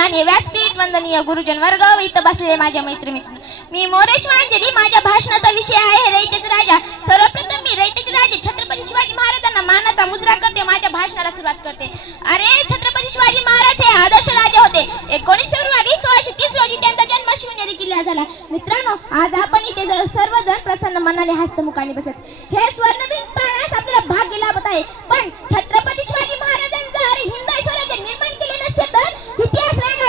माननीय व्यासपीठ, वंदनीय गुरुजन वर्ग, इथं बसलेले माझ्या मैत्रिणी, मी मोरेश वांजरी. माझ्या भाषणाचा विषय आहे रयतेचा राजा. सर्वप्रथम मी रयतेचे राजे छत्रपती शिवाजी महाराजांना मानाचा मुजरा करते, माझ्या भाषणाला सुरुवात करते. अरे छत्रपती शिवाजी महाराज हे आदर्श राजे होते. 19 फेब्रुवारी 1630 रोजी त्यांचा जन्म शिवनेरी किल्ल्यावर झाला. मित्रांनो, आज आपण इथे सर्वजण प्रसन्न मनाने हसतमुखाने बसत हे स्वर्णबिंब पाहण्यास आपल्याला भाग्य लाभत आहे. पण छत्रपती शिवाजी महाराजांनी जर हिंदवी स्वराज्य निर्माण केले नसते तर इतिहास वेगळा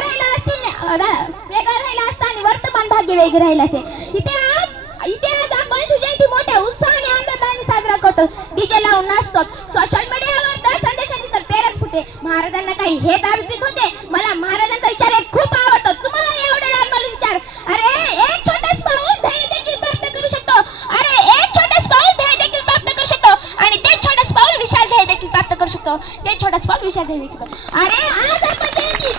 राहिला असता आणि वर्तमान भाग्य वेगळे राहिले असते. इथे आज आपण शिवजयंती मोठ्या उत्साहाने आनंदाने साजरा करतो, डीजे लावून नाचतो, सोशल मीडियावर तर संदेशांची तर पेरच फुटे. महाराजांना काही हेच अभिप्रेत होते. मला महाराजांचा विचार खूप आवडतो. तुम्हाला एवढे मला विचार, अरे एक छोटाच पाऊल ध्येय देखील प्राप्त करू शकतो. अरे एक छोटाच पाऊल ध्येय देखील प्राप्त करू शकतो आणि ते छोटाच पाऊल विशाल ध्येय देखील प्राप्त करू शकतो. ते छोटाच पाऊल विशाल ध्येय देखील. अरे आज आपण जयंती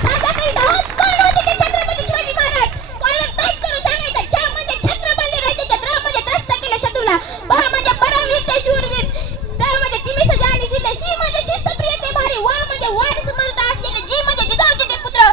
साजरा करीत आहोत. कोण होते ते छत्रपती शिवाजी महाराज? कोणाला ताट करून सांगायचं, ज्या म्हणजे छत्रपती राजाच्या द्र म्हणजे त्रस्त केलं शत्रूला, पहा म्हणजे परमवीर ते शूरवीर, त्या म्हणजे तिमी सजा आणि शिते, शी म्हणजे शिस्तप्रिय ते भारी, वा म्हणजे वार समजता असलेले, जी म्हणजे जिजाऊचे ते पुत्र,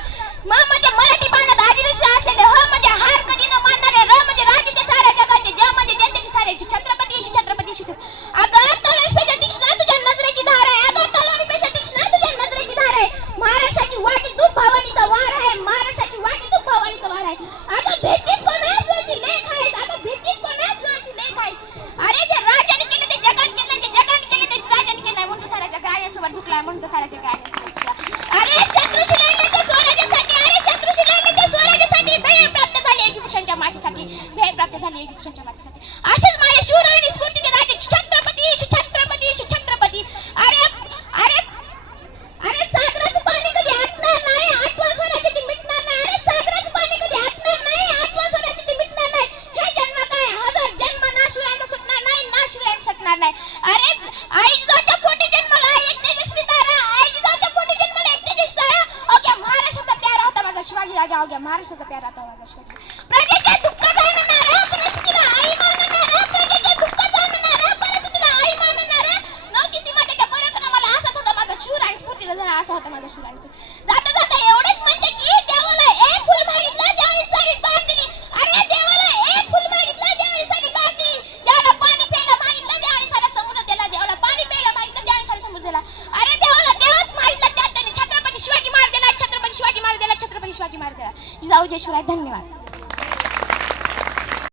मा म्हणजे मराठी बाणात आदिलशा असलेले, ह म्हणजे हार कधी न मानणारे, र म्हणजे राजे ते साऱ्या जगाचे, ज म्हणजे जनतेचे सारे, छत्रपती छत्रपती. अगं तलवारीपेक्षा तीक्ष्ण तुझ्या नजरेची धार आहे. अगं तलवारीपेक्षा तीक्ष्ण तुझ्या नजरेची धार आहे. महाराष्ट्राची वाटी तू भवानीचा वार आहे. महाराष्ट्राची वाटी तू भवानीचा वार आहे. अगं भेटतीस कोणास तुझी लेख आहेस. अगं भेटतीस कोणास तुझी लेख आहेस. अरे जे राजाने केले ते जगाने केलं, जे जगाने केले ते राजाने केलं म्हणून साऱ्या जगासोबत झुकला, म्हणून साऱ्या जगासोबत झुकला. अरे शत्रूशी लढले ते स्वराज्यासाठी, अरे शत्रूशी लढले ते स्वराज्यासाठी, ध्येय प्राप्त झाले एकविषांच्या मातीसाठी, ध्येय प्राप्त झाले एकविषांच्या मातीसाठी. असेच माझे शूर आणि स्फूर्तीचे राजे छत्रपती छत्रपती छत्रपती. अरे अरे अरे सागराचं पाणी कधी आटणार नाही, आठवण स्वराज्याची मिटणार नाही. अरे सागराचं पाणी कधी आटणार नाही, आठवण स्वराज्याची मिटणार नाही. हे जन्म काय हजार जन्म नाशिवरांचा सुटणार नाही, नाशिवरांचा सुटणार नाही. अरे आई जिजाऊच्या पोटी जन्माला एक तेजस्वी तारा, आई जिजाऊच्या पोटी जन्माला एक तेजस्वी तारा. अवघ्या महाराष्ट्राचा प्यारा होता माझा शिवाजी राजा, अवघ्या महाराष्ट्राचा प्यारा होता माझा शिवाजी. प्रजेचे दुःख जाणणारा, परिस्थितीला आई मानणारा, प्रजेचे दुःख जाणणारा, परिस्थितीला आई मानणारा. नव्हती सीमा त्याच्या पराक्रमाला, असाच होता माझा शूर आणि स्फूर्तीचा जरा असा होता माझा शूर आणि जाता जाता एवढेच म्हणते की देवाला एक फुल मागितलं त्यावेळी सारी बाण दिली. अरे देवाला एक फुल मागितलं त्यावेळी सारी बाण दिली. देवाला पाणी प्यायला मागितलं त्यावेळी सारा समुद्र दिला. देवाला पाणी प्यायला मागितलं त्यावेळी सारा समुद्र दिला. अरे देवाला देवच मागितलं त्यात त्यांनी छत्रपती शिवाजी महाराज दिला, छत्रपती शिवाजी महाराज दिला, छत्रपती शिवाजी महाराज दिला. जिजाऊ जय शिवराय. धन्यवाद.